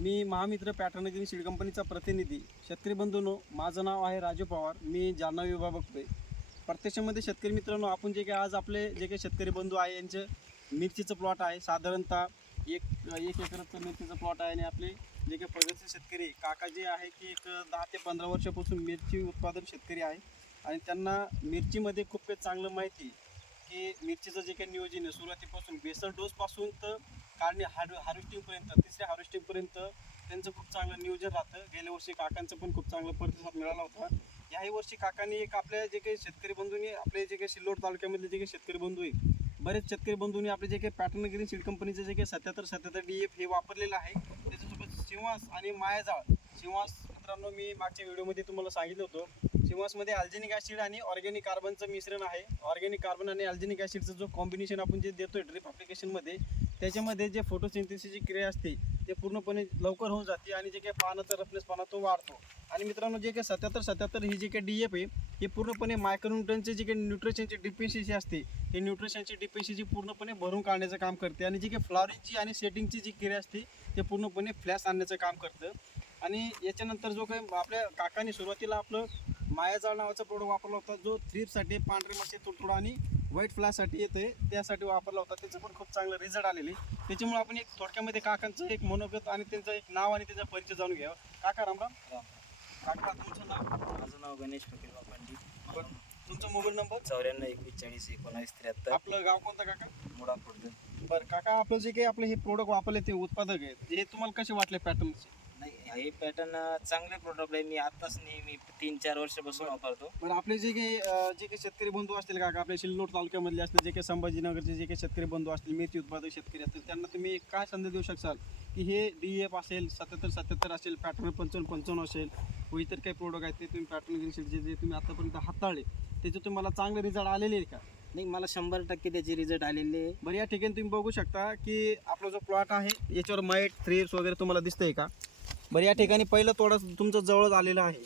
मी महामित्र पॅटर्नगिरी seed कंपनीचा प्रतिनिधी. शेतकरी बंधूंनो माझं नाव आहे राजू पवार. मी जालना विभाग बघतोय प्रत्यक्षामध्ये शेतकरी मित्रांनो आपण जे काही आज आपले जे काही शेतकरी बंधू आहे यांचं मिरचीचं प्लॉट आहे. साधारणतः एक एक एकरचं मिरचीचं प्लॉट आहे आणि आपले जे काही प्रगतशील शेतकरी काका जे आहे की एक दहा ते पंधरा वर्षापासून मिरची उत्पादन शेतकरी आहे. आणि त्यांना मिरचीमध्ये खूप काही चांगलं माहिती की मिरचीचं जे काही नियोजन आहे सुरुवातीपासून बेसल डोसपासून तर काढणे हार हार्वेस्टिंगपर्यंत तिसऱ्या हार्वेस्टिंगपर्यंत त्यांचं खूप चांगलं नियोजन राहतं. गेल्या वर्षी काकांचं पण खूप चांगला प्रतिसाद मिळाला होता. याही वर्षी काकांनी एक आपल्या जे काही शेतकरी बंधूंनी आपले जे काही सिल्लोड तालुक्यामधले जे काही शेतकरी बंधू आहे बरेच शेतकरी बंधूंनी आपले जे काही पॅटर्न ग्रीन सीड कंपनीचे जे काही सत्याहत्तर सत्याहत्तर डी एफ हे वापरलेलं आहे. त्याचं शिवास आणि मायाजाळ. शिवास मित्रांनो मी मागच्या व्हिडिओमध्ये तुम्हाला सांगितलं होतं. शिवासमध्ये अल्जेनिक ॲसिड आणि ऑर्गॅनिक कार्बनचं मिश्रण आहे. ऑर्गॅनिक कार्बन आणि अल्जेनिक ॲसिडचं जो कॉम्बिनेशन आपण जे देतोय ड्रिप ॲप्लिकेशनमध्ये त्याच्यामध्ये जे फोटोसिंथेसिसची क्रिया असते ते पूर्णपणे लवकर होऊन जाते आणि जे काही पानाचा रफनेसपणा तो वाढतो. आणि मित्रांनो जे काही सत्याहत्तर सत्याहत्तर ही जी काही डी एफ आहे हे पूर्णपणे मायक्रोन्युट्रनचे जे काही न्यूट्रिशनची डिफिशियन्सी असते हे न्यूट्रिशनची डिफिशियन्सी पूर्णपणे भरून काढण्याचं काम करते. आणि जी काही फ्लॉरिंगची आणि सेटिंगची जी क्रिया असते ते पूर्णपणे फ्लॅश आणण्याचं काम करतं. आणि याच्यानंतर जो काही आपल्या काकाने सुरुवातीला आपलं मायाजाळ नावाचा प्रोडक्ट वापरला होता. जो थ्रीपसाठी पांढरे मासे तुडतुडा आणि व्हाईट फ्लॅशसाठी येते त्यासाठी वापरला होता. त्याचं पण खूप चांगलं रिझल्ट आलेले त्याच्यामुळे आपण एक थोडक्यामध्ये काकांचं एक मनोगत आणि त्यांचं एक नाव आणि त्याचा परिचय जाणून घ्यावा. काका रामराम काका तुमचं नाव? माझं नाव गणेश फकीरबा पंडित बरं तुमचा मोबाईल नंबर चौऱ्याण्णव एकवीस चाळीस एकोणावीस त्र्याहत्तर. आपलं गाव कोणतं काका? मुळा बरं काका आपलं जे काही आपलं हे प्रोडक्ट वापरले ते उत्पादक आहेत. हे तुम्हाला कसे वाटले पॅटर्नचे नाही हे पॅटर्न चांगले प्रोडक्ट आहे. मी आत्ताच नेहमी तीन चार वर्षापासून वापरतो. बरं आपले जे काही अं, जे काही शेतकरी बंधू असतील काका आपल्या सिल्लोड तालुक्यामधले असतील जे काही संभाजीनगरचे जे काही शेतकरी बंधू असतील मेथी उत्पादक शेतकरी असतील त्यांना तुम्ही काय संदेश देऊ शकाल की हे डी एफ असेल सत्याहत्तर सत्याहत्तर असेल पॅटर्न पंचावन्न पंचावन्न असेल व इतर काही प्रोडक्ट आहेत ते तुम्ही पॅटर्न ग्रीन शीट जे जे तुम्ही आतापर्यंत हाताळले. त्याचे तुम्हाला चांगले रिझल्ट आलेले आहे का? नाही मला शंभर टक्के त्याचे रिझल्ट आलेले आहे. बरं या ठिकाणी तुम्ही बघू शकता की आपला जो प्लॉट आहे याच्यावर माईट थ्रेड्स वगैरे तुम्हाला दिसतंय का? बरं या ठिकाणी पहिलं तोडं तुमचं जवळच आलेलं आहे.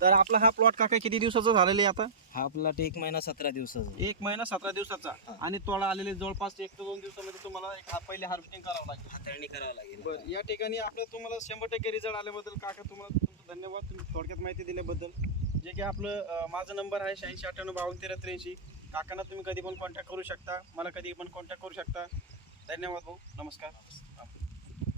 तर आपला हा प्लॉट काका किती दिवसाचा झालेला आहे आता? हा प्लॉट एक महिना सतरा दिवसाचा. एक महिना सतरा दिवसाचा. आणि तोडा आलेले जवळपास एक ते दोन दिवसामध्ये तुम्हाला एक हा पहिले हार्वेस्टिंग करावं लागेल. हाताळणी करावं लागेल. बरं या ठिकाणी आपलं तुम्हाला शंभर टक्के रिझल्ट आल्याबद्दल काका तुम्हाला तुमचं धन्यवाद. तुम्ही थोडक्यात माहिती दिल्याबद्दल. जे की आपलं माझा नंबर आहे शहाऐंशी अठ्ठ्याण्णव बावन्न तेरा त्र्याऐंशी. काकांना तुम्ही कधी पण कॉन्टॅक्ट करू शकता. मला कधी पण कॉन्टॅक्ट करू शकता. धन्यवाद भाऊ. नमस्कार.